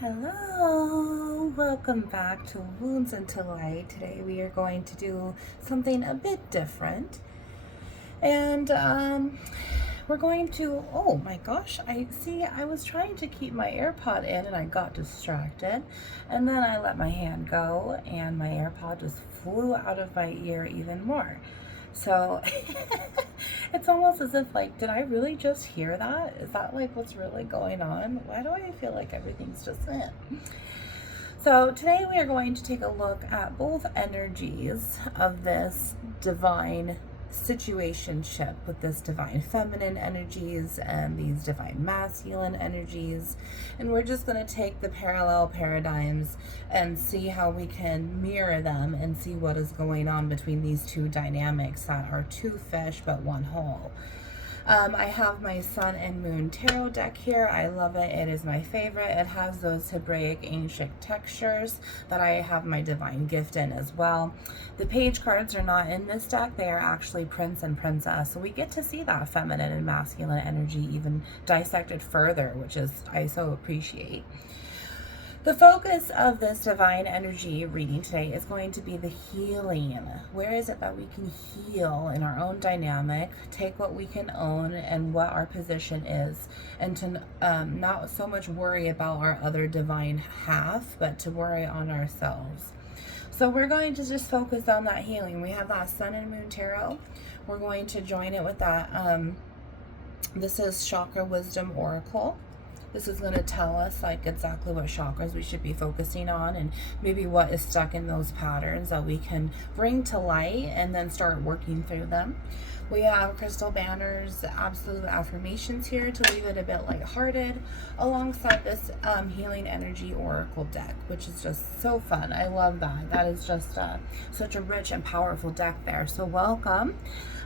Hello, welcome back to Wounds into Light. Today we are going to do something a bit different. And we're going to, oh my gosh, I was trying to keep my AirPod in and I got distracted. And then I let my hand go and my AirPod just flew out of my ear even more. So it's almost as if like, did I really just hear that? Is that like what's really going on? Why do I feel like everything's just in? So today we are going to take a look at both energies of this divine situationship with this divine feminine energies and these divine masculine energies, and we're just going to take the parallel paradigms and see how we can mirror them and see what is going on between these two dynamics that are two fish but one whole. I have my Sun and Moon Tarot deck here. I love it. It is my favorite. It has those Hebraic ancient textures that I have my divine gift in as well. The page cards are not in this deck. They are actually prince and princess. So we get to see that feminine and masculine energy even dissected further, which is I so appreciate. The focus of this divine energy reading today is going to be the healing. Where is it that we can heal in our own dynamic, take what we can own and what our position is, and to not so much worry about our other divine half, but to worry on ourselves. So we're going to just focus on that healing. We have that Sun and Moon Tarot. We're going to join it with that. This is Chakra Wisdom Oracle. This is going to tell us like exactly what chakras we should be focusing on and maybe what is stuck in those patterns that we can bring to light and then start working through them. We have crystal banners, absolute affirmations here to leave it a bit lighthearted, alongside this healing energy oracle deck, which is just so fun. I love that. That is just such a rich and powerful deck there. So welcome.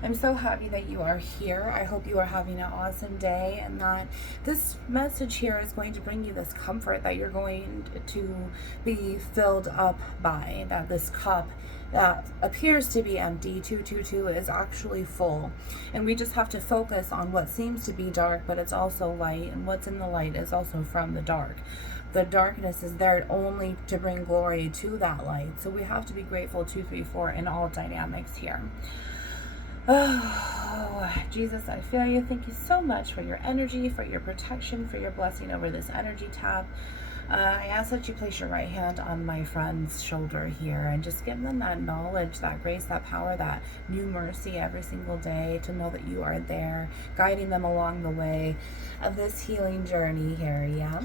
I'm so happy that you are here. I hope you are having an awesome day and that this message here is going to bring you this comfort that you're going to be filled up by, that this cup that appears to be empty, 222, is actually full. And we just have to focus on what seems to be dark, but it's also light, and what's in the light is also from the dark. The darkness is there only to bring glory to that light. So we have to be grateful, 234, in all dynamics here. Oh, Jesus, I feel you. Thank you so much for your energy, for your protection, for your blessing over this energy tab. I ask that you place your right hand on my friend's shoulder here and just give them that knowledge, that grace, that power, that new mercy every single day to know that you are there, guiding them along the way of this healing journey here, yeah?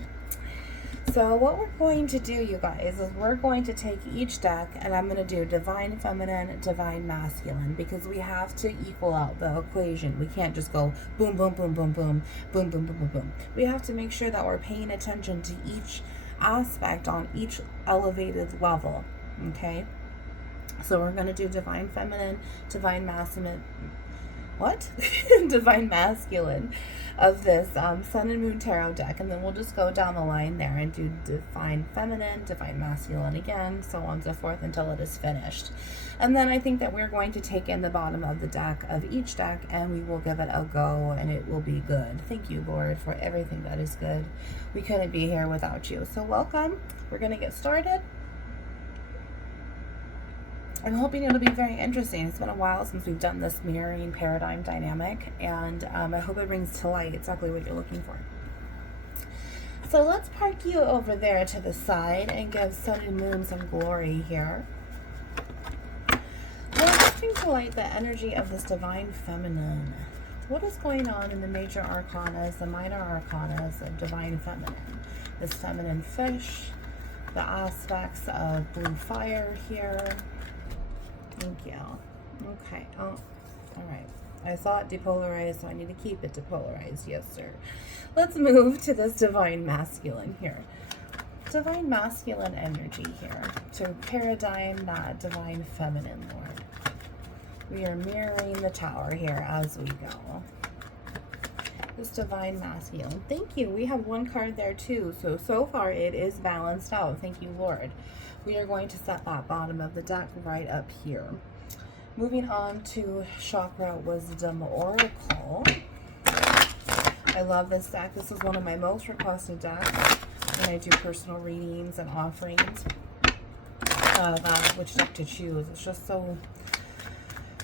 So what we're going to do, you guys, is we're going to take each deck and I'm going to do divine feminine, divine masculine, because we have to equal out the equation. We can't just go boom, boom, boom, boom, boom, boom, boom, boom, boom, boom. We have to make sure that we're paying attention to each aspect on each elevated level, okay? So we're going to do divine feminine, divine masculine, divine masculine of this Sun and Moon Tarot deck, and then we'll just go down the line there and do divine feminine, divine masculine again, so on and so forth until it is finished. And then I think that we're going to take in the bottom of the deck of each deck and we will give it a go and it will be good. Thank you, Lord, for everything that is good. We couldn't be here without you. So welcome. We're going to get started. I'm hoping it'll be very interesting. It's been a while since we've done this mirroring paradigm dynamic, and I hope it brings to light exactly what you're looking for. So let's park you over there to the side and give Sun and Moon some glory here. Let's bring to light the energy of this divine feminine. What is going on in the major arcanas, the minor arcanas of divine feminine? This feminine fish, the aspects of blue fire here. Thank you. Okay. Oh, all right. I saw it depolarized, so I need to keep it depolarized. Yes, sir. Let's move to this divine masculine here. Divine masculine energy here to paradigm that divine feminine, Lord. We are mirroring the tower here as we go. This divine masculine. Thank you. We have one card there too. So far it is balanced out. Thank you, Lord. We are going to set that bottom of the deck right up here. Moving on to Chakra Wisdom Oracle. I love this deck. This is one of my most requested decks. when I do personal readings and offerings which deck to choose. It's just so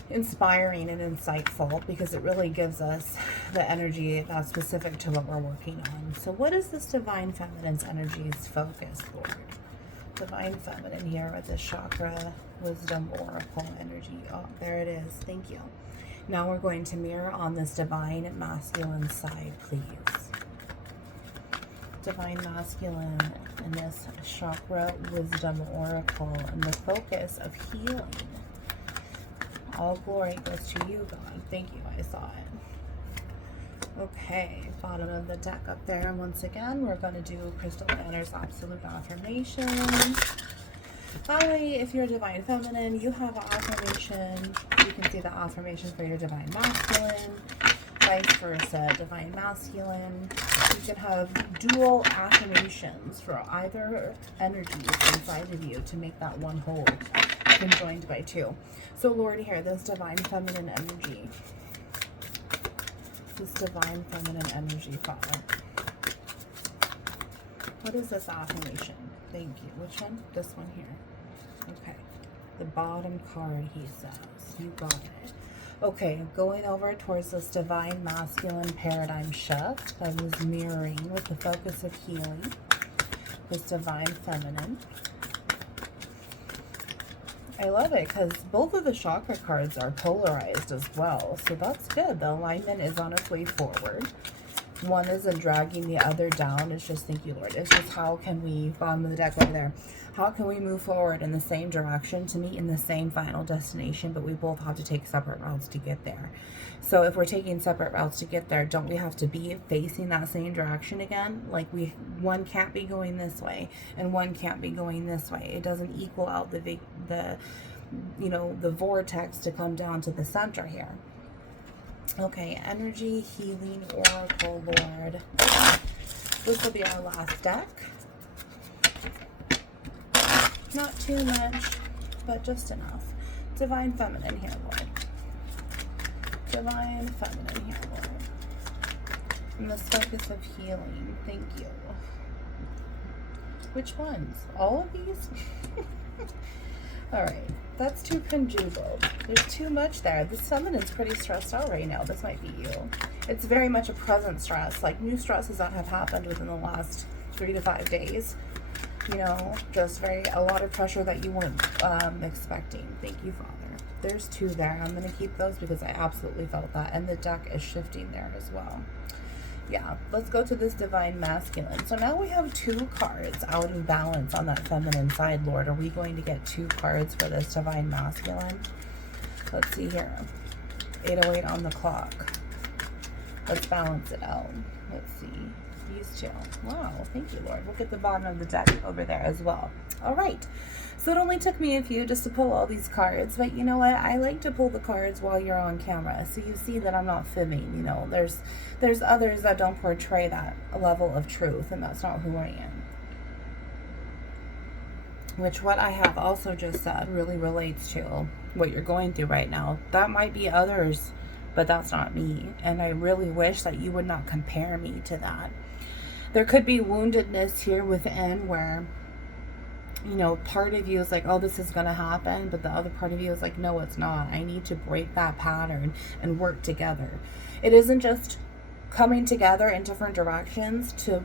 inspiring and insightful because it really gives us the energy that's specific to what we're working on. So what is this Divine Feminine's energies focus, Lord? Divine Feminine here with this chakra wisdom oracle energy. Oh, there it is. Thank you. Now we're going to mirror on this Divine Masculine side, please. Divine Masculine and this chakra wisdom oracle and the focus of healing. All glory goes to you, God. Thank you. I saw it. Okay, bottom of the deck up there. And once again, we're going to do Crystal Banner's Absolute Affirmation. Finally, if you're Divine Feminine, you have an affirmation. You can see the affirmation for your Divine Masculine. Vice versa, Divine Masculine. You can have dual affirmations for either energies inside of you to make that one whole, conjoined by two. So Lord, here, this Divine Feminine energy. This Divine Feminine energy, Father. What is this affirmation? Thank you. Which one? This one here. Okay. The bottom card, he says. You got it. Okay, going over towards this Divine Masculine paradigm shift that is mirroring with the focus of healing. This Divine Feminine. I love it because both of the chakra cards are polarized as well. So that's good. The alignment is on its way forward. One isn't dragging the other down. It's just, thank you, Lord. It's just how can we, bottom of the deck over there, how can we move forward in the same direction to meet in the same final destination, but we both have to take separate routes to get there. So if we're taking separate routes to get there, don't we have to be facing that same direction again? Like one can't be going this way and one can't be going this way. It doesn't equal out the vortex to come down to the center here. Okay, energy, healing, oracle, Lord. This will be our last deck. Not too much, but just enough. Divine Feminine here, Lord. Divine Feminine here, Lord. And this focus of healing. Thank you. Which ones? All of these? Alright, that's too conjugal. There's too much there. This feminine's pretty stressed out right now. This might be you. It's very much a present stress, like new stresses that have happened within the last 3 to 5 days. You know, just a lot of pressure that you weren't expecting. Thank you, Father. There's 2 there. I'm going to keep those because I absolutely felt that. And the deck is shifting there as well. Yeah, let's go to this Divine Masculine. So now we have 2 cards out of balance on that feminine side, Lord. Are we going to get 2 cards for this Divine Masculine? Let's see here. 8:08 on the clock. Let's balance it out. Let's see. These 2. Wow, thank you, Lord. Look at the bottom of the deck over there as well. All right. So it only took me a few just to pull all these cards, but you know what? I like to pull the cards while you're on camera, so you see that I'm not fibbing. You know, there's others that don't portray that level of truth, and that's not who I am. Which what I have also just said really relates to what you're going through right now. That might be others, but that's not me, and I really wish that you would not compare me to that. There could be woundedness here within where, you know, part of you is like, oh, this is going to happen. But the other part of you is like, no, it's not. I need to break that pattern and work together. It isn't just coming together in different directions to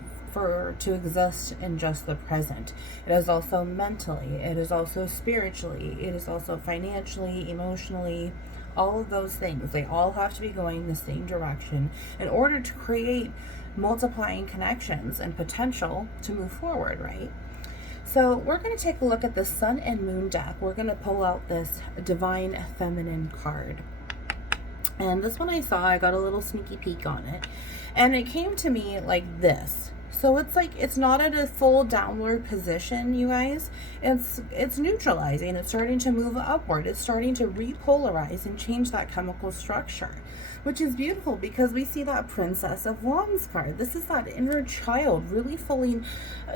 exist in just the present. It is also mentally. It is also spiritually. It is also financially, emotionally. All of those things. They all have to be going in the same direction in order to create multiplying connections and potential to move forward, right? So we're going to take a look at the Sun and Moon deck. We're going to pull out this Divine Feminine card. And this one I saw, I got a little sneaky peek on it. And it came to me like this. So it's like, it's not at a full downward position, you guys. It's neutralizing. It's starting to move upward. It's starting to repolarize and change that chemical structure, which is beautiful because we see that Princess of Wands card. This is that inner child really fully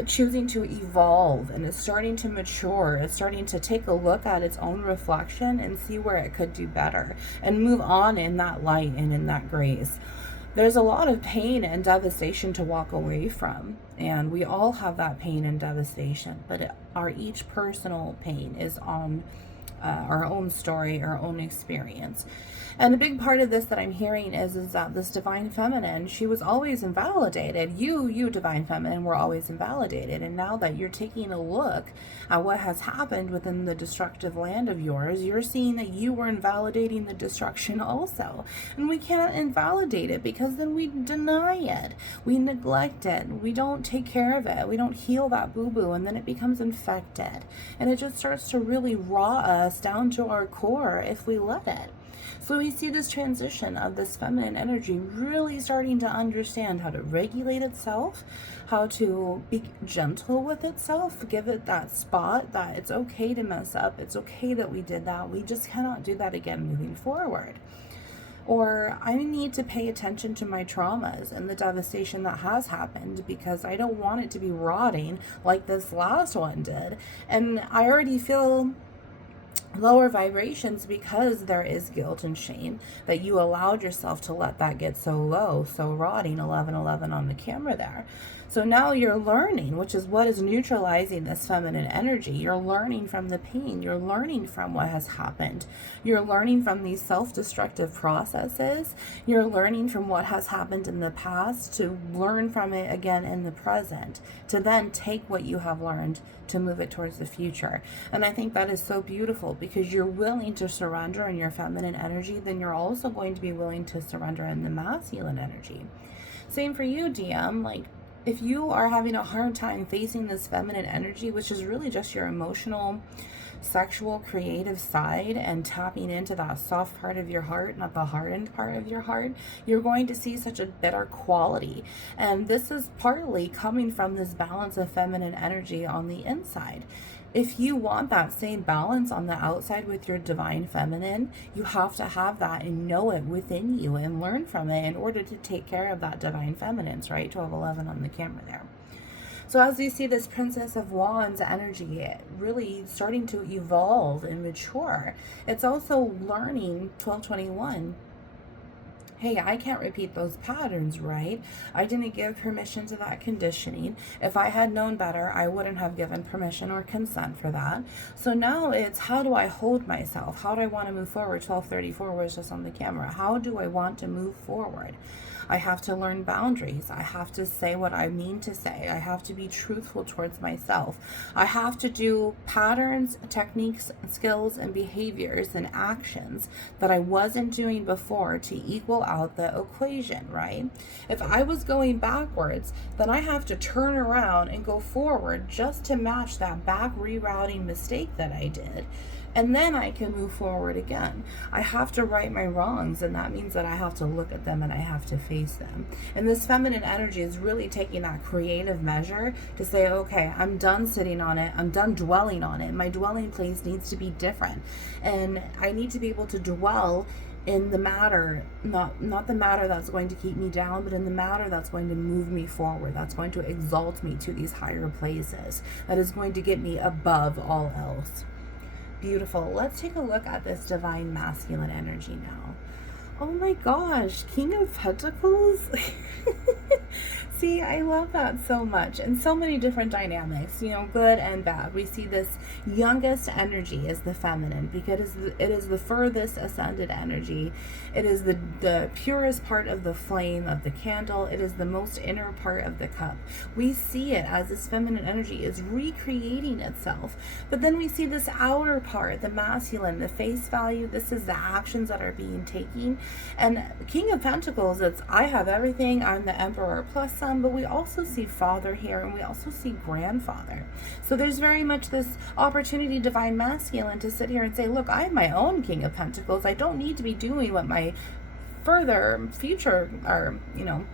choosing to evolve, and it's starting to mature. It's starting to take a look at its own reflection and see where it could do better and move on in that light and in that grace. there's a lot of pain and devastation to walk away from. And we all have that pain and devastation, but our each personal pain is on our own story, our own experience. And a big part of this that I'm hearing is that this divine feminine, she was always invalidated. You divine feminine, were always invalidated. And now that you're taking a look at what has happened within the destructive land of yours, you're seeing that you were invalidating the destruction also. And we can't invalidate it, because then we deny it. We neglect it. We don't take care of it. We don't heal that boo-boo, and then it becomes infected. And it just starts to really raw us down to our core if we let it. So we see this transition of this feminine energy really starting to understand how to regulate itself, how to be gentle with itself, give it that spot that it's okay to mess up. It's okay that we did that. We just cannot do that again moving forward. Or I need to pay attention to my traumas and the devastation that has happened, because I don't want it to be rotting like this last one did. And I already feel lower vibrations because there is guilt and shame that you allowed yourself to let that get so low, so rotting. 1111 on the camera there. So now you're learning, which is what is neutralizing this feminine energy. You're learning from the pain. You're learning from what has happened. You're learning from these self-destructive processes. You're learning from what has happened in the past to learn from it again in the present, to then take what you have learned to move it towards the future. And I think that is so beautiful, because you're willing to surrender in your feminine energy, then you're also going to be willing to surrender in the masculine energy. Same for you, DM. Like, if you are having a hard time facing this feminine energy, which is really just your emotional, sexual, creative side, and tapping into that soft part of your heart, not the hardened part of your heart, you're going to see such a better quality. And this is partly coming from this balance of feminine energy on the inside. If you want that same balance on the outside with your divine feminine, you have to have that and know it within you and learn from it in order to take care of that divine feminine, right? 1211 on the camera there. So as you see this Princess of Wands energy really starting to evolve and mature, it's also learning 1221. Hey, I can't repeat those patterns, right? I didn't give permission to that conditioning. If I had known better, I wouldn't have given permission or consent for that. So now it's, how do I hold myself? How do I want to move forward? 1234 was just on the camera. How do I want to move forward? I have to learn boundaries. I have to say what I mean to say. I have to be truthful towards myself. I have to do patterns, techniques, skills, and behaviors and actions that I wasn't doing before to equal out the equation, right? If I was going backwards, then I have to turn around and go forward just to match that back rerouting mistake that I did. And then I can move forward again. I have to right my wrongs, and that means that I have to look at them and I have to face them. And this feminine energy is really taking that creative measure to say, okay, I'm done sitting on it. I'm done dwelling on it. My dwelling place needs to be different. And I need to be able to dwell in the matter, not the matter that's going to keep me down, but in the matter that's going to move me forward, that's going to exalt me to these higher places, that is going to get me above all else. Beautiful. Let's take a look at this divine masculine energy now. Oh my gosh, King of Pentacles. See, I love that so much, and so many different dynamics, you know, good and bad. We see this youngest energy is the feminine, because it is the furthest ascended energy. It is the purest part of the flame of the candle. It is the most inner part of the cup. We see it as this feminine energy is recreating itself. But then we see this outer part, the masculine, the face value. This is the actions that are being taken. And King of Pentacles, it's, I have everything. I'm the Emperor plus some. But we also see father here, and we also see grandfather. So there's very much this opportunity, divine masculine, to sit here and say, look, I have my own King of Pentacles. I don't need to be doing what my further future, or, you know,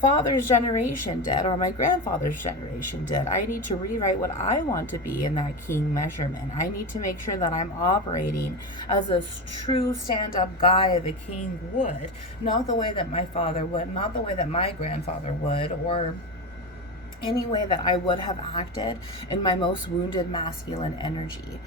father's generation did, or my grandfather's generation did. I need to rewrite what I want to be in that king measurement. I need to make sure that I'm operating as a true stand-up guy of a king would, not the way that my father would, not the way that my grandfather would, or any way that I would have acted in my most wounded masculine energy.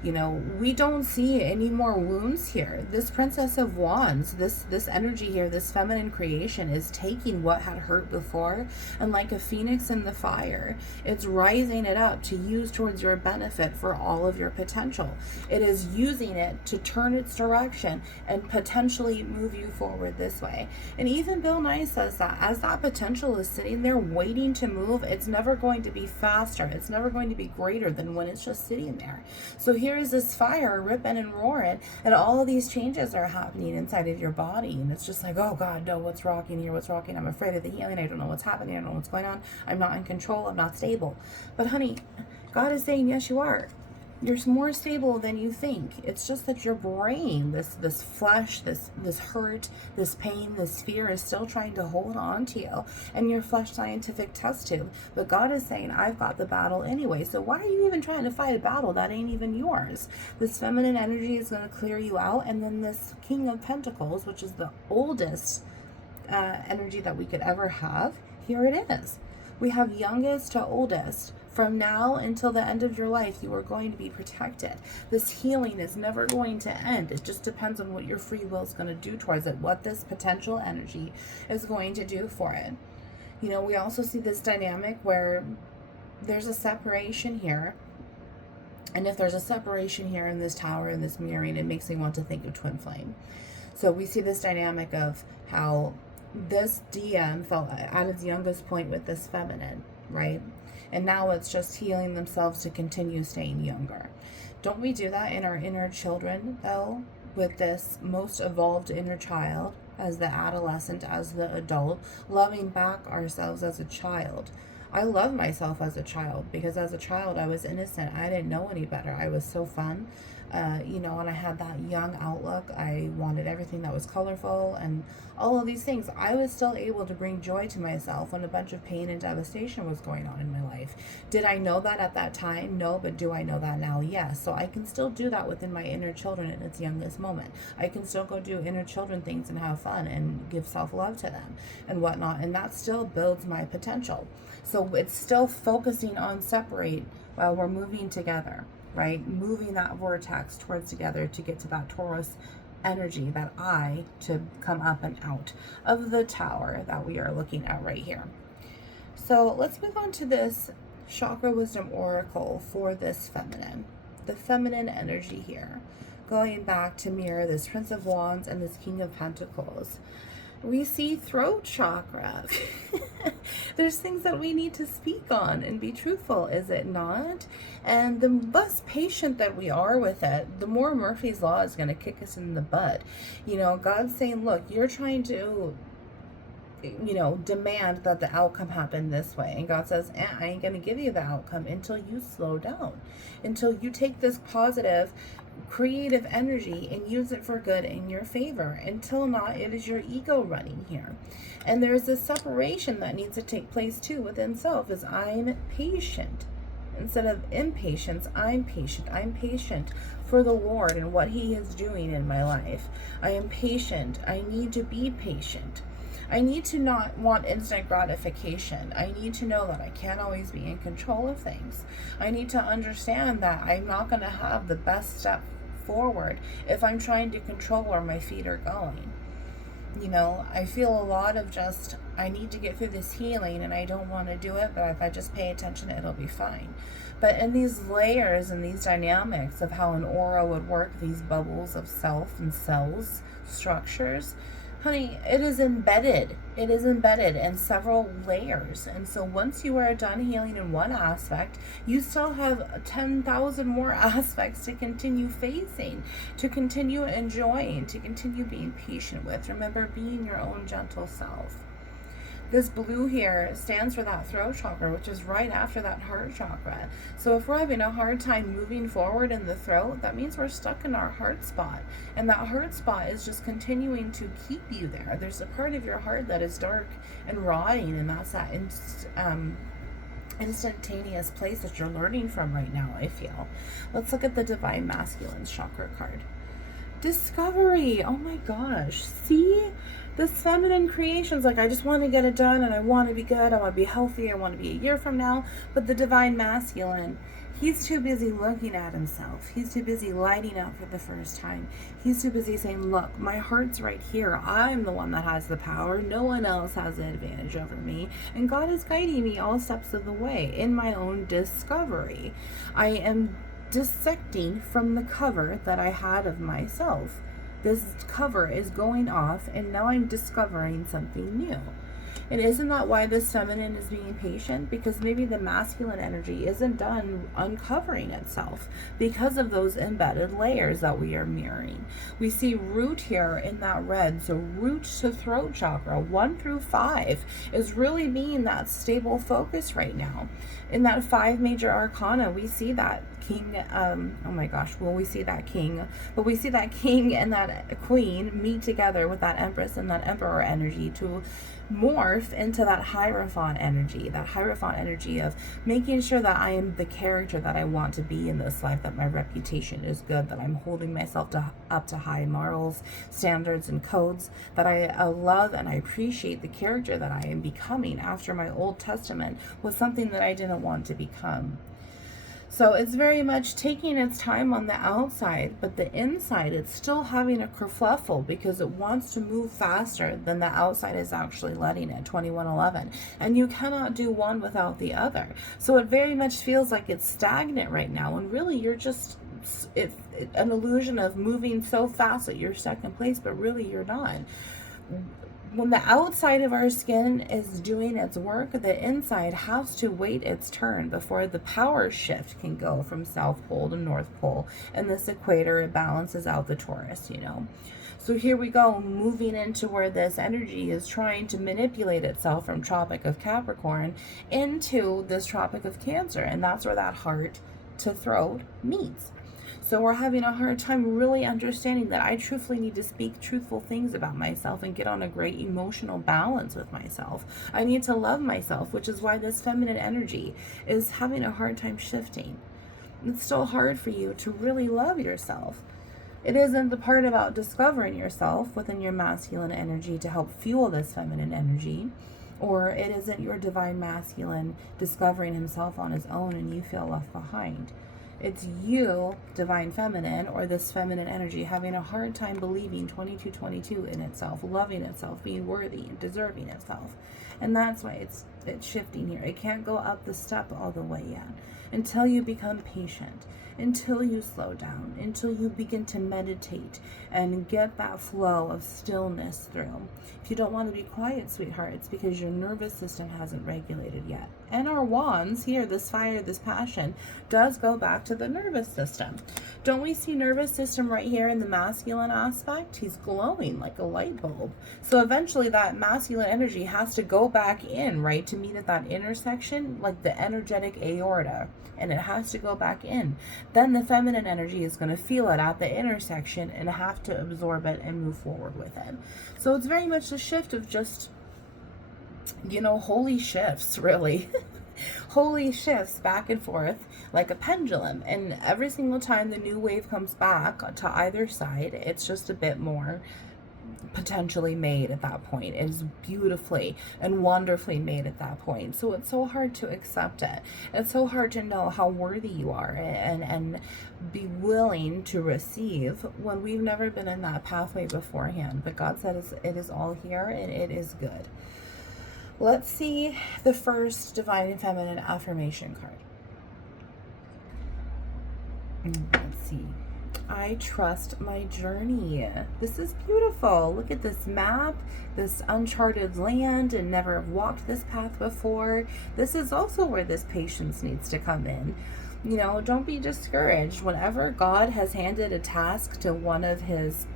You know, we don't see any more wounds here. This Princess of Wands, this energy here, this feminine creation is taking what had hurt before, and like a phoenix in the fire, it's rising it up to use towards your benefit for all of your potential. It is using it to turn its direction and potentially move you forward this way. And even Bill Nye says that as that potential is sitting there waiting to move, it's never going to be faster. It's never going to be greater than when it's just sitting there. So here is this fire ripping and roaring, and all of these changes are happening inside of your body, and it's just like, oh God, no, what's rocking here? What's rocking? I'm afraid of the healing. I don't know what's happening. I don't know what's going on. I'm not in control. I'm not stable. But honey, God is saying, yes, you are. You're more stable than you think. It's just that your brain, this flesh, this hurt, this pain, this fear is still trying to hold on to you, and your flesh scientific test tube. But God is saying, I've got the battle anyway. So why are you even trying to fight a battle that ain't even yours? This feminine energy is going to clear you out, and then this King of Pentacles, which is the oldest energy that we could ever have, here it is. We have youngest to oldest. From now until the end of your life, you are going to be protected. This healing is never going to end. It just depends on what your free will is going to do towards it, what this potential energy is going to do for it. You know, we also see this dynamic where there's a separation here. And if there's a separation here in this tower, in this mirroring, it makes me want to think of twin flame. So we see this dynamic of how this DM felt at its youngest point with this feminine, right? And now it's just healing themselves to continue staying younger. Don't we do that in our inner children, though, with this most evolved inner child, as the adolescent, as the adult, loving back ourselves as a child? I love myself as a child because as a child I was innocent. I didn't know any better. I was so fun, you know, and I had that young outlook. I wanted everything that was colorful and all of these things. I was still able to bring joy to myself when a bunch of pain and devastation was going on in my life. Did I know that at that time? No, but do I know that now? Yes. So I can still do that within my inner children in its youngest moment. I can still go do inner children things and have fun and give self-love to them and whatnot, and that still builds my potential. So it's still focusing on separate while we're moving together, right? Moving that vortex towards together to get to that Taurus energy, that I, to come up and out of the tower that we are looking at right here. So let's move on to this chakra wisdom oracle for this feminine, the feminine energy here, going back to mirror this Prince of Wands and this King of Pentacles. We see throat chakra. There's things that we need to speak on and be truthful, is it not? And the less patient that we are with it, the more Murphy's Law is going to kick us in the butt. You know, God's saying, look, you're trying to, you know, demand that the outcome happen this way. And God says, I ain't going to give you the outcome until you slow down, until you take this positive creative energy and use it for good in your favor. Until not, it is your ego running here. And there's this separation that needs to take place too within self, is I'm patient. Instead of impatience, I'm patient. I'm patient for the Lord and what He is doing in my life. I am patient. I need to be patient. I need to not want instant gratification. I need to know that I can't always be in control of things. I need to understand that I'm not going to have the best step forward if I'm trying to control where my feet are going. You know, I feel a lot of just, I need to get through this healing and I don't want to do it, but if I just pay attention, it'll be fine. But in these layers and these dynamics of how an aura would work, these bubbles of self and cells, structures, honey, it is embedded. It is embedded in several layers. And so once you are done healing in one aspect, you still have 10,000 more aspects to continue facing, to continue enjoying, to continue being patient with. Remember, being your own gentle self. This blue here stands for that throat chakra, which is right after that heart chakra. So if we're having a hard time moving forward in the throat, that means we're stuck in our heart spot. And that heart spot is just continuing to keep you there. There's a part of your heart that is dark and rotting, and that's that instantaneous place that you're learning from right now, I feel. Let's look at the Divine Masculine chakra card. Discovery. Oh my gosh. See? This feminine creation's like, I just want to get it done and I want to be good. I want to be healthy. I want to be a year from now. But the divine masculine, he's too busy looking at himself. He's too busy lighting up for the first time. He's too busy saying, look, my heart's right here. I'm the one that has the power. No one else has the advantage over me. And God is guiding me all steps of the way in my own discovery. I am dissecting from the cover that I had of myself. This cover is going off, and now I'm discovering something new. And isn't that why this feminine is being patient? Because maybe the masculine energy isn't done uncovering itself because of those embedded layers that we are mirroring. We see root here in that red. So root to throat chakra, 1 through 5, is really being that stable focus right now. In that 5 major arcana, we see that king, oh my gosh, well, we see that king, but we see that king and that queen meet together with that empress and that emperor energy to morph into that hierophant energy of making sure that I am the character that I want to be in this life, that my reputation is good, that I'm holding myself up to high morals, standards, and codes, that I love and I appreciate the character that I am becoming after my Old Testament was something that I didn't want to become. So it's very much taking its time on the outside, but the inside, it's still having a kerfluffle because it wants to move faster than the outside is actually letting it, 2111. And you cannot do one without the other. So it very much feels like it's stagnant right now. And really, you're just an illusion of moving so fast that you're stuck in place, but really you're not. When the outside of our skin is doing its work, the inside has to wait its turn before the power shift can go from South Pole to North Pole. And this equator, it balances out the Taurus, So here we go, moving into where this energy is trying to manipulate itself from Tropic of Capricorn into this Tropic of Cancer. And that's where that heart to throat meets. So we're having a hard time really understanding that I truthfully need to speak truthful things about myself and get on a great emotional balance with myself. I need to love myself, which is why this feminine energy is having a hard time shifting. It's still hard for you to really love yourself. It isn't the part about discovering yourself within your masculine energy to help fuel this feminine energy, or it isn't your divine masculine discovering himself on his own and you feel left behind. It's you, divine feminine, or this feminine energy having a hard time believing 2222 in itself, loving itself, being worthy and deserving itself. And that's why it's shifting here. It can't go up the step all the way yet until you become patient, until you slow down, until you begin to meditate and get that flow of stillness through. If you don't want to be quiet, sweetheart, it's because your nervous system hasn't regulated yet. And our wands here, this fire, this passion, does go back to the nervous system. Don't we see nervous system right here in the masculine aspect? He's glowing like a light bulb. So eventually that masculine energy has to go back in, right, to meet at that intersection, like the energetic aorta. And it has to go back in. Then the feminine energy is going to feel it at the intersection and have to absorb it and move forward with it. So it's very much a shift of just, holy shifts, really. Holy shifts back and forth like a pendulum. And every single time the new wave comes back to either side, it's just a bit more potentially made at that point. It is beautifully and wonderfully made at that point. So it's so hard to accept it. It's so hard to know how worthy you are and be willing to receive when we've never been in that pathway beforehand. But God said it is all here and it is good. Let's see the first divine and feminine affirmation card. Let's see. I trust my journey. This is beautiful. Look at this map, this uncharted land, and never have walked this path before. This is also where this patience needs to come in. Don't be discouraged. Whenever God has handed a task to one of his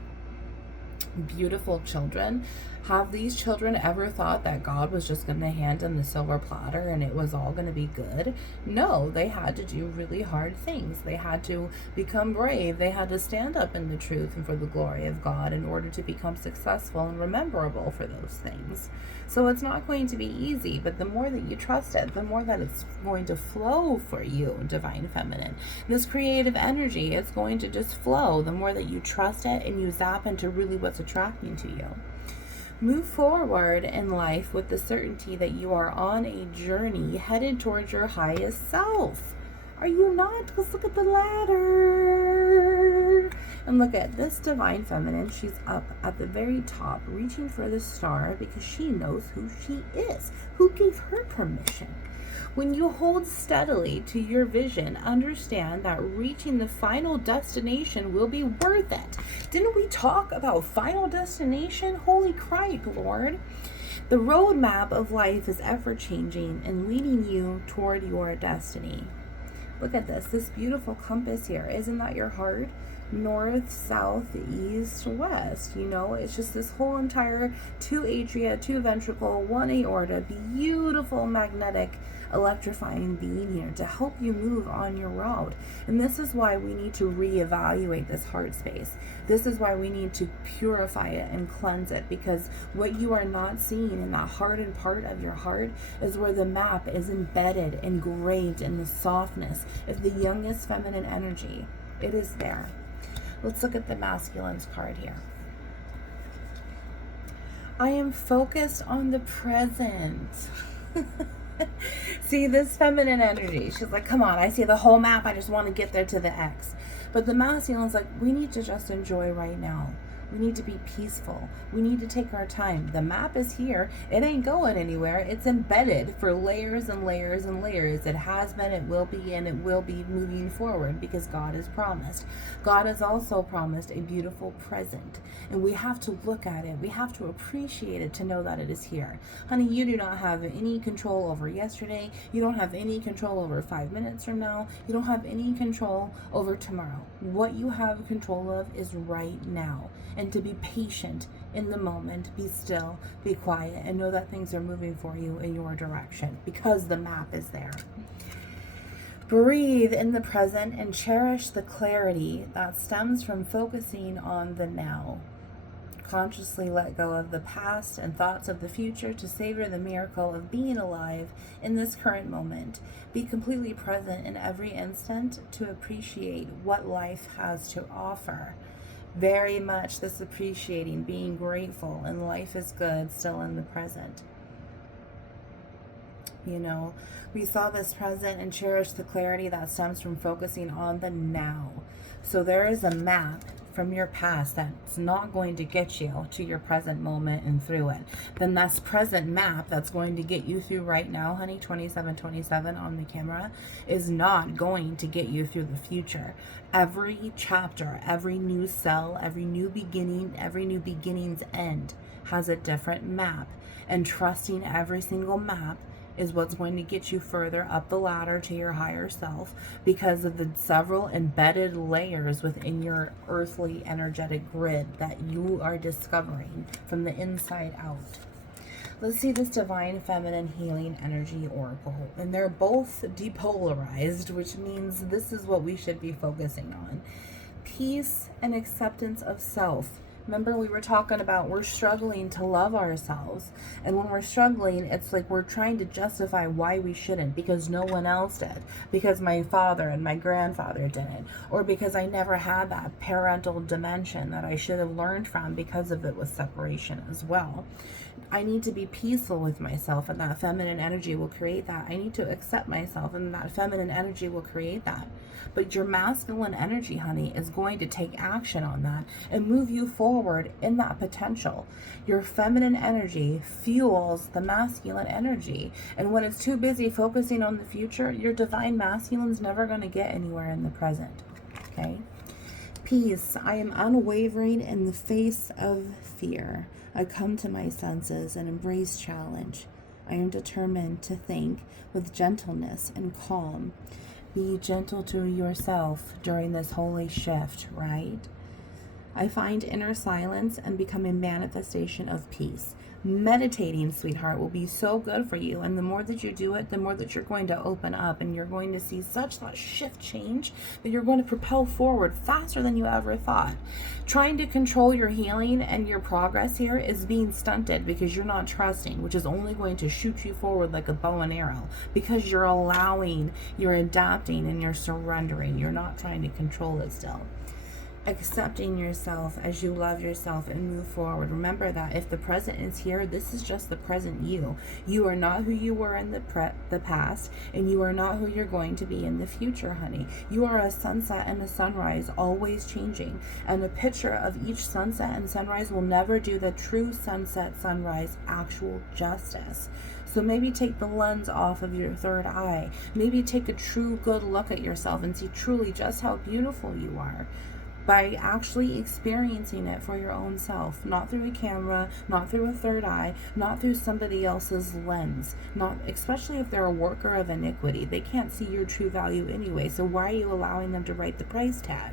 beautiful children, Have these children ever thought that God was just going to hand them the silver platter and it was all going to be good? No, they had to do really hard things. They had to become brave. They had to stand up in the truth and for the glory of God in order to become successful and rememberable for those things. So it's not going to be easy, but the more that you trust it, the more that it's going to flow for you, Divine Feminine. This creative energy, it's going to just flow the more that you trust it and you zap into really what's attracting to you. Move forward in life with the certainty that you are on a journey headed towards your highest self. Are you not? Let's look at the ladder. And look at this Divine Feminine. She's up at the very top, reaching for the star because she knows who she is. Who gave her permission? When you hold steadily to your vision, understand that reaching the final destination will be worth it. Didn't we talk about final destination? Holy cripe, Lord. The roadmap of life is ever-changing and leading you toward your destiny. Look at this beautiful compass here. Isn't that your heart? North, south, east, west. You know, it's just this whole entire 2 atria, 2 ventricle, 1 aorta, beautiful magnetic electrifying being here to help you move on your route. And this is why we need to reevaluate this heart space. This is why we need to purify it and cleanse it, because what you are not seeing in that hardened part of your heart is where the map is embedded, engraved in the softness of the youngest feminine energy. It is there. Let's look at the masculine's card here. I am focused on the present. See, this feminine energy, she's like, come on, I see the whole map, I just want to get there to the X. But the masculine's like, we need to just enjoy right now. We need to be peaceful. We need to take our time. The map is here. It ain't going anywhere. It's embedded for layers and layers and layers. It has been, it will be, and it will be moving forward because God has promised. God has also promised a beautiful present. And we have to look at it. We have to appreciate it to know that it is here. Honey, you do not have any control over yesterday. You don't have any control over 5 minutes from now. You don't have any control over tomorrow. What you have control of is right now. And to be patient in the moment, be still, be quiet, and know that things are moving for you in your direction because the map is there. Breathe in the present and cherish the clarity that stems from focusing on the now. Consciously let go of the past and thoughts of the future to savor the miracle of being alive in this current moment. Be completely present in every instant to appreciate what life has to offer. Very much this appreciating, being grateful, and life is good still in the present. You know, we saw this present and cherish the clarity that stems from focusing on the now. So there is a map from your past that's not going to get you to your present moment and through it. Then that's present map that's going to get you through right now, honey, 2727 on the camera, is not going to get you through the future. Every chapter, every new cell, every new beginning, every new beginning's end has a different map. And trusting every single map is what's going to get you further up the ladder to your higher self because of the several embedded layers within your earthly energetic grid that you are discovering from the inside out. Let's see this Divine Feminine Healing Energy Oracle. And they're both depolarized, which means this is what we should be focusing on. Peace and acceptance of self. Remember, we were talking about we're struggling to love ourselves. And when we're struggling, it's like we're trying to justify why we shouldn't because no one else did. Because my father and my grandfather didn't. Or because I never had that parental dimension that I should have learned from because of it was separation as well. I need to be peaceful with myself, and that feminine energy will create that. I need to accept myself, and that feminine energy will create that. But your masculine energy, honey, is going to take action on that and move you forward in that potential. Your feminine energy fuels the masculine energy. And when it's too busy focusing on the future, your divine masculine's never going to get anywhere in the present. Okay? Peace. I am unwavering in the face of fear. I come to my senses and embrace challenge. I am determined to think with gentleness and calm. Be gentle to yourself during this holy shift, right? I find inner silence and become a manifestation of peace. Meditating, sweetheart, will be so good for you. And the more that you do it, the more that you're going to open up, and you're going to see such that shift change that you're going to propel forward faster than you ever thought. Trying to control your healing and your progress here is being stunted because you're not trusting, which is only going to shoot you forward like a bow and arrow, because you're allowing, you're adapting, and you're surrendering. You're not trying to control it still. Accepting yourself as you love yourself and move forward. Remember that if the present is here, this is just the present you. You are not who you were in the past, and you are not who you're going to be in the future, honey. You are a sunset and a sunrise, always changing. And a picture of each sunset and sunrise will never do the true sunset, sunrise actual justice. So maybe take the lens off of your third eye. Maybe take a true good look at yourself and see truly just how beautiful you are, by actually experiencing it for your own self, not through a camera, not through a third eye, not through somebody else's lens, not especially if they're a worker of iniquity. They can't see your true value anyway, so why are you allowing them to write the price tag?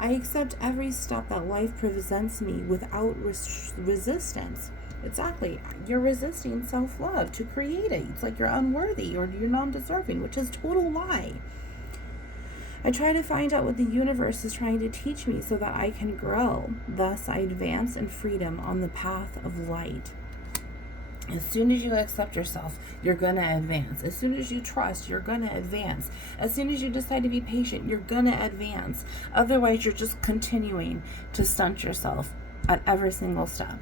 I accept every step that life presents me without resistance. Exactly. You're resisting self-love to create it. It's like you're unworthy or you're non-deserving, which is total lie. I try to find out what the universe is trying to teach me so that I can grow. Thus, I advance in freedom on the path of light. As soon as you accept yourself, you're going to advance. As soon as you trust, you're going to advance. As soon as you decide to be patient, you're going to advance. Otherwise, you're just continuing to stunt yourself at every single step.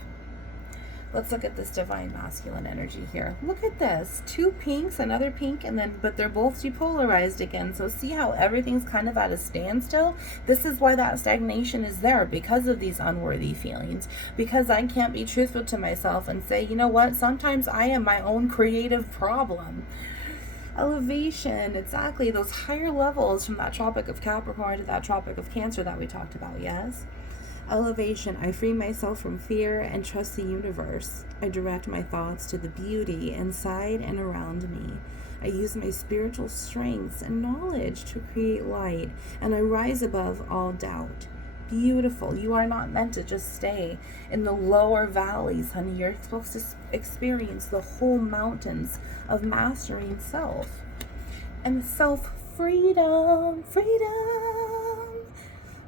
Let's look at this divine masculine energy here. Look at this. 2 pinks, another pink, but they're both depolarized again. So see how everything's kind of at a standstill? This is why that stagnation is there, because of these unworthy feelings. Because I can't be truthful to myself and say, you know what? Sometimes I am my own creative problem. Elevation, exactly. Those higher levels from that Tropic of Capricorn to that Tropic of Cancer that we talked about, yes? Elevation, I free myself from fear and trust the universe. I direct my thoughts to the beauty inside and around me. I use my spiritual strengths and knowledge to create light, and I rise above all doubt. Beautiful. You are not meant to just stay in the lower valleys, honey. You're supposed to experience the whole mountains of mastering self. And self-freedom, freedom.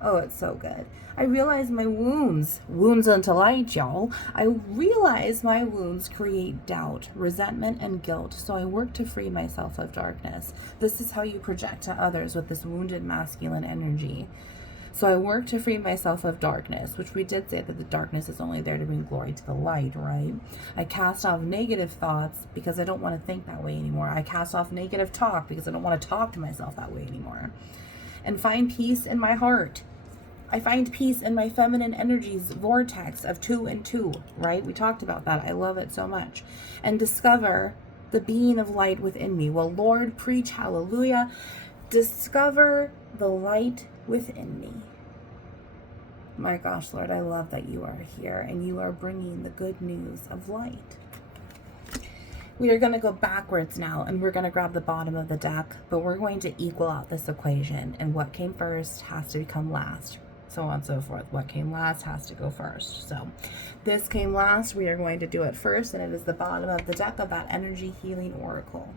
Oh, it's so good. I realize my wounds into light, y'all. I realize my wounds create doubt, resentment, and guilt, so I work to free myself of darkness. This is how you project to others with this wounded masculine energy. So I work to free myself of darkness, which we did say that the darkness is only there to bring glory to the light, right? I cast off negative thoughts because I don't want to think that way anymore. I cast off negative talk because I don't want to talk to myself that way anymore. And find peace in my heart. I find peace in my feminine energies vortex of 2 and 2, right? We talked about that. I love it so much. And discover the being of light within me. Well, Lord, preach hallelujah. Discover the light within me. My gosh, Lord, I love that you are here and you are bringing the good news of light. We are going to go backwards now, and we're going to grab the bottom of the deck, but we're going to equal out this equation, and what came first has to become last. So on and so forth. What came last has to go first. So this came last. We are going to do it first, and it is the bottom of the deck of that energy healing oracle.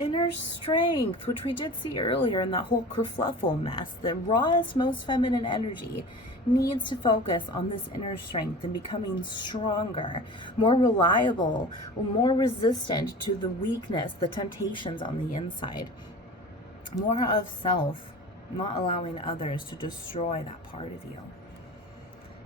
Inner strength, which we did see earlier in that whole kerfluffle mess. The rawest, most feminine energy needs to focus on this inner strength and becoming stronger, more reliable, more resistant to the weakness, the temptations on the inside. More of self, not allowing others to destroy that part of you.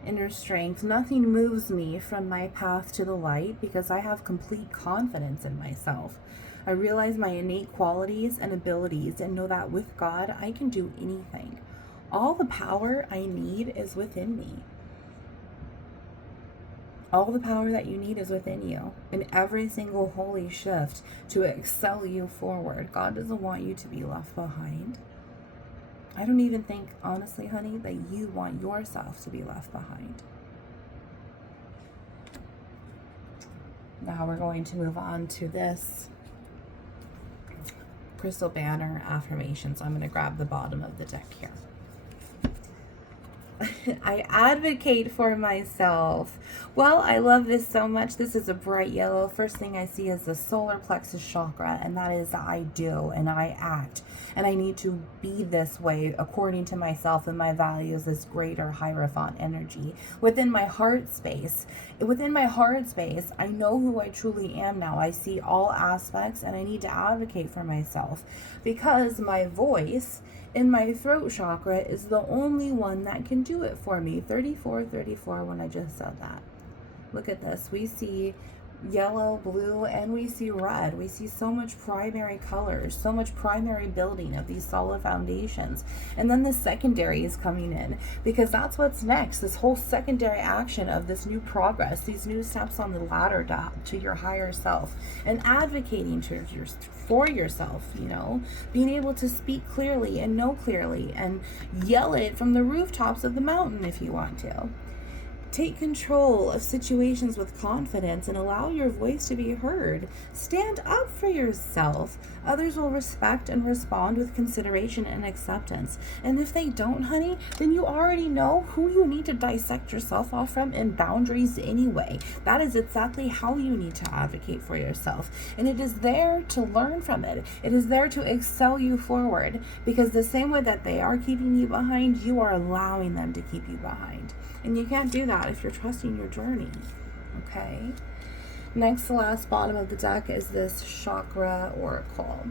Inner strength. Nothing moves me from my path to the light because I have complete confidence in myself. I realize my innate qualities and abilities and know that with God, I can do anything. All the power I need is within me. All the power that you need is within you. In every single holy shift to excel you forward. God doesn't want you to be left behind. I don't even think, honestly, honey, that you want yourself to be left behind. Now we're going to move on to this crystal banner affirmation. So I'm going to grab the bottom of the deck here. I advocate for myself. Well, I love this so much. This is a bright yellow. First thing I see is the solar plexus chakra, and that is I do and I act. And I need to be this way according to myself and my values, this greater Hierophant energy. Within my heart space, I know who I truly am now. I see all aspects, and I need to advocate for myself because my voice in my throat chakra is the only one that can do it for me. 34 when I just said that. Look at this. We see yellow, blue, and we see red. We see so much primary colors, so much primary building of these solid foundations. And then the secondary is coming in because that's what's next. This whole secondary action of this new progress, these new steps on the ladder to your higher self, and advocating for yourself, you know, being able to speak clearly and know clearly and yell it from the rooftops of the mountain if you want to. Take control of situations with confidence and allow your voice to be heard. Stand up for yourself. Others will respect and respond with consideration and acceptance. And if they don't, honey, then you already know who you need to dissect yourself off from in boundaries anyway. That is exactly how you need to advocate for yourself. And it is there to learn from it. It is there to excel you forward, because the same way that they are keeping you behind, you are allowing them to keep you behind. And you can't do that if you're trusting your journey, okay? Next to last bottom of the deck is this chakra oracle.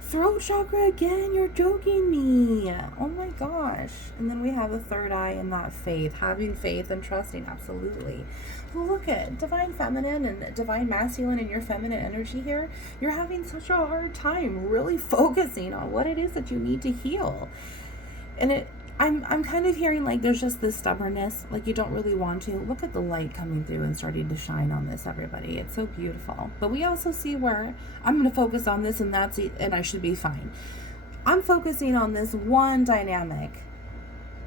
Throat chakra again, you're joking me. Oh my gosh. And then we have a third eye in that faith, having faith and trusting, absolutely. Well, look at divine feminine and divine masculine and your feminine energy here. You're having such a hard time really focusing on what it is that you need to heal. And I'm kind of hearing like there's just this stubbornness, like you don't really want to. Look at the light coming through and starting to shine on this, everybody. It's so beautiful. But we also see where I'm going to focus on this, and that's it, and I should be fine. I'm focusing on this one dynamic.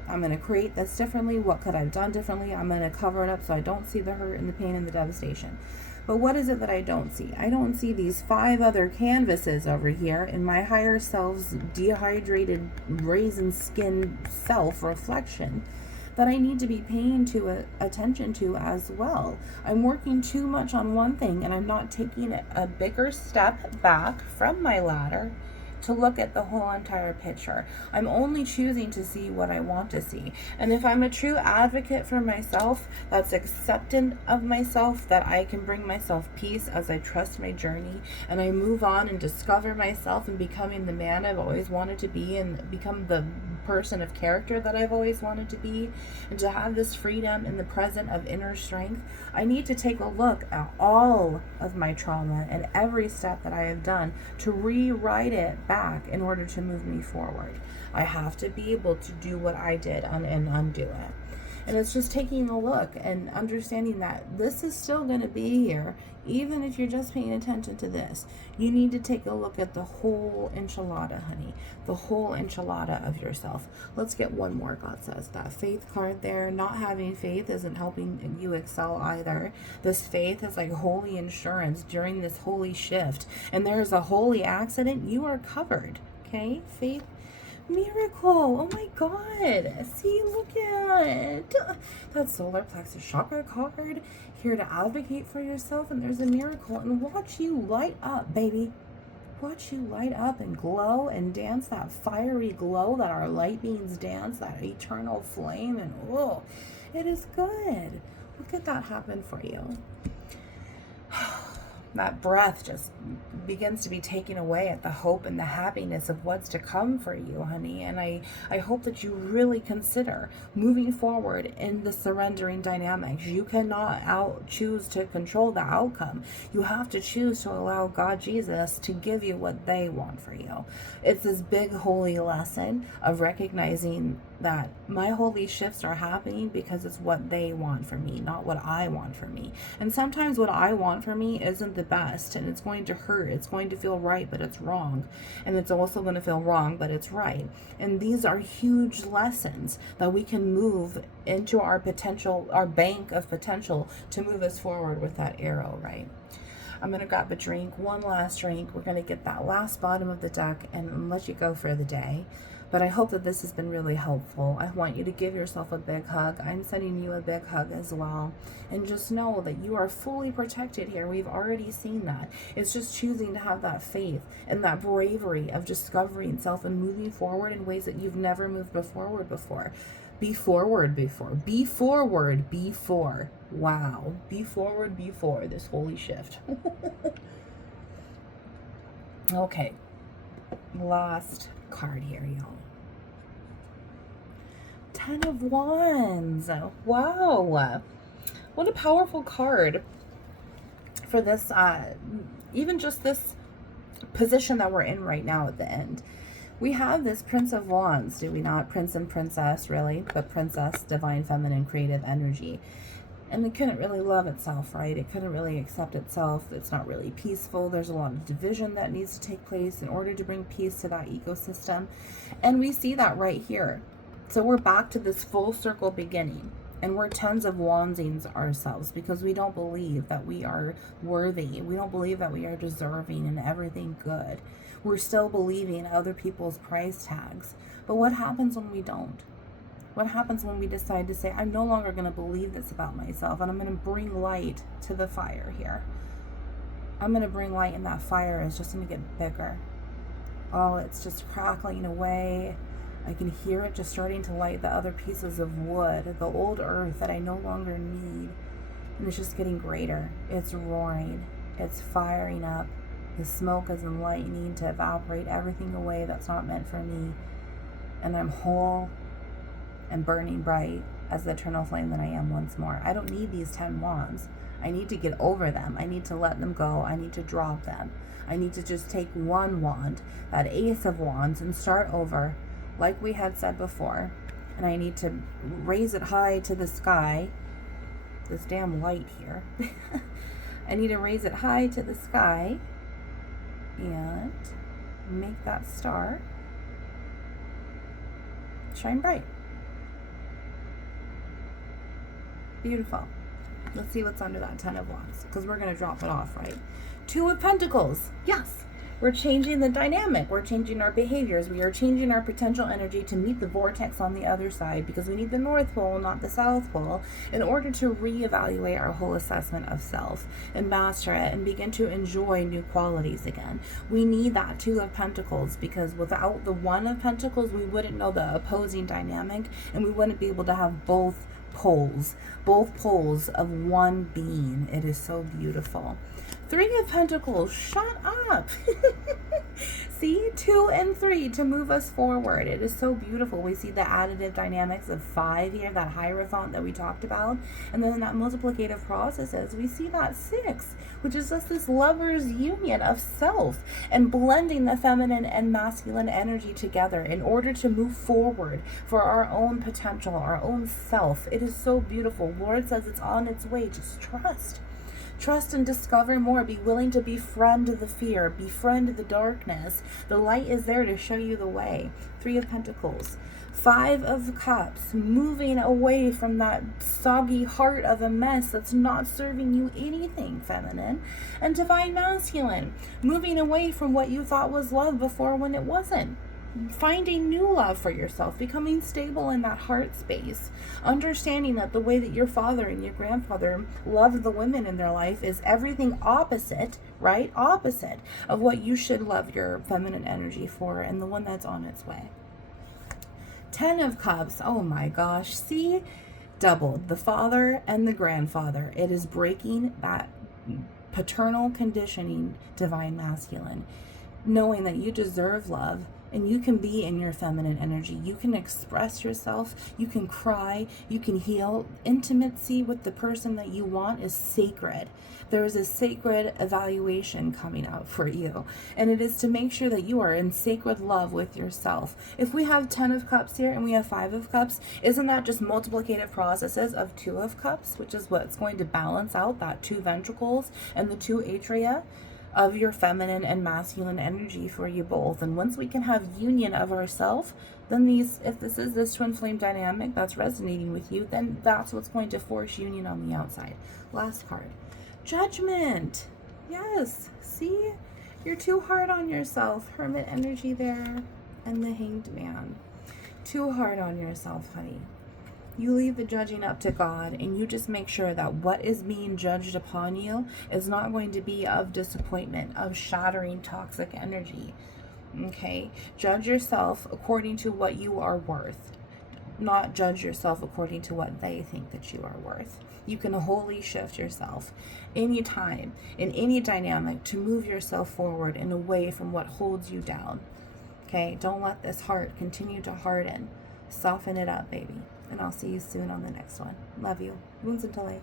I'm going to create this differently. What could I have done differently? I'm going to cover it up so I don't see the hurt and the pain and the devastation. But what is it that I don't see? I don't see these 5 other canvases over here in my higher self's dehydrated raisin skin self reflection that I need to be paying attention to as well. I'm working too much on one thing, and I'm not taking a bigger step back from my ladder to look at the whole entire picture. I'm only choosing to see what I want to see. And if I'm a true advocate for myself, that's acceptant of myself, that I can bring myself peace as I trust my journey and I move on and discover myself and becoming the man I've always wanted to be and become the person of character that I've always wanted to be, and to have this freedom in the present of inner strength, I need to take a look at all of my trauma and every step that I have done to rewrite it back in order to move me forward. I have to be able to do what I did and undo it. And it's just taking a look and understanding that this is still going to be here, even if you're just paying attention to this. You need to take a look at the whole enchilada, honey. The whole enchilada of yourself. Let's get one more, God says. That faith card there, not having faith isn't helping you excel either. This faith is like holy insurance during this holy shift. And there's a holy accident, you are covered, okay? Faith. Miracle. Oh my God. See, look at it. That solar plexus chakra card, here to advocate for yourself, and there's a miracle. And watch you light up, baby. Watch you light up and glow and dance that fiery glow that our light beings dance, that eternal flame. And oh, it is good. Look at that happen for you. That breath just begins to be taken away at the hope and the happiness of what's to come for you, honey. And I hope that you really consider moving forward in the surrendering dynamics. You cannot choose to control the outcome. You have to choose to allow God, Jesus, to give you what they want for you. It's this big holy lesson of recognizing that my holy shifts are happening because it's what they want for me, not what I want for me. And sometimes what I want for me isn't the best, and it's going to hurt. It's going to feel right, but it's wrong. And it's also going to feel wrong, but it's right. And these are huge lessons that we can move into our potential, our bank of potential, to move us forward with that arrow, right? I'm going to grab a drink, one last drink. We're going to get that last bottom of the deck and let you go for the day. But I hope that this has been really helpful. I want you to give yourself a big hug. I'm sending you a big hug as well. And just know that you are fully protected here. We've already seen that. It's just choosing to have that faith and that bravery of discovering self and moving forward in ways that you've never moved forward before. Be forward before. Be forward before. Wow. Be forward before this holy shift. Okay. Last card here, y'all. 10 of Wands. Wow. What a powerful card for this, even just this position that we're in right now at the end. We have this Prince of Wands, do we not? Prince and Princess, really, but Princess, divine feminine creative energy. And it couldn't really love itself, right? It couldn't really accept itself. It's not really peaceful. There's a lot of division that needs to take place in order to bring peace to that ecosystem. And we see that right here. So we're back to this full circle beginning. And we're tons of wandsings ourselves because we don't believe that we are worthy. We don't believe that we are deserving and everything good. We're still believing other people's price tags. But what happens when we don't? What happens when we decide to say, I'm no longer going to believe this about myself, and I'm going to bring light to the fire here. I'm going to bring light, and that fire is just going to get bigger. Oh, it's just crackling away. I can hear it just starting to light the other pieces of wood, the old earth that I no longer need. And it's just getting greater. It's roaring. It's firing up. The smoke is enlightening to evaporate everything away that's not meant for me. And I'm whole and burning bright as the eternal flame that I am once more. I don't need these 10 wands. I need to get over them. I need to let them go. I need to drop them. I need to just take one wand, that Ace of Wands, and start over like we had said before. And I need to raise it high to the sky. This damn light here. I need to raise it high to the sky and make that star shine bright. Beautiful. Let's see what's under that 10 of Wands, because we're going to drop it off, right? 2 of Pentacles. Yes. We're changing the dynamic. We're changing our behaviors. We are changing our potential energy to meet the vortex on the other side, because we need the North Pole, not the South Pole, in order to reevaluate our whole assessment of self and master it and begin to enjoy new qualities again. We need that 2 of Pentacles, because without the 1 of Pentacles, we wouldn't know the opposing dynamic, and we wouldn't be able to have both poles of one being. It is so beautiful. 3 of Pentacles, shut up. See, 2 and 3 to move us forward. It is so beautiful. We see the additive dynamics of 5 here, that Hierophant that we talked about. And then that multiplicative processes, we see that 6, which is just this lover's union of self and blending the feminine and masculine energy together in order to move forward for our own potential, our own self. It is so beautiful. Lord says it's on its way. Just trust. Trust and discover more. Be willing to befriend the fear, befriend the darkness. The light is there to show you the way. 3 of Pentacles. 5 of Cups, moving away from that soggy heart of a mess that's not serving you anything, feminine. And divine masculine, moving away from what you thought was love before when it wasn't. Finding new love for yourself, becoming stable in that heart space, understanding that the way that your father and your grandfather loved the women in their life is everything opposite, right? Opposite of what you should love your feminine energy for, and the one that's on its way. 10 of Cups, oh my gosh, see? Doubled, the father and the grandfather. It is breaking that paternal conditioning, divine masculine, knowing that you deserve love. And you can be in your feminine energy. You can express yourself. You can cry. You can heal. Intimacy with the person that you want is sacred. There is a sacred evaluation coming out for you. And it is to make sure that you are in sacred love with yourself. If we have 10 of Cups here and we have 5 of Cups, isn't that just multiplicative processes of 2 of Cups, which is what's going to balance out that 2 ventricles and the 2 atria of your feminine and masculine energy for you both. And once we can have union of ourself, then if this is this twin flame dynamic that's resonating with you, then that's what's going to force union on the outside. Last card, Judgment. Yes, see, you're too hard on yourself. Hermit energy there. And the Hanged Man. Too hard on yourself, honey. You leave the judging up to God, and you just make sure that what is being judged upon you is not going to be of disappointment, of shattering toxic energy. Okay? Judge yourself according to what you are worth. Not judge yourself according to what they think that you are worth. You can wholly shift yourself anytime, in any dynamic, to move yourself forward and away from what holds you down. Okay? Don't let this heart continue to harden. Soften it up, baby. And I'll see you soon on the next one. Love you. Wounds into light.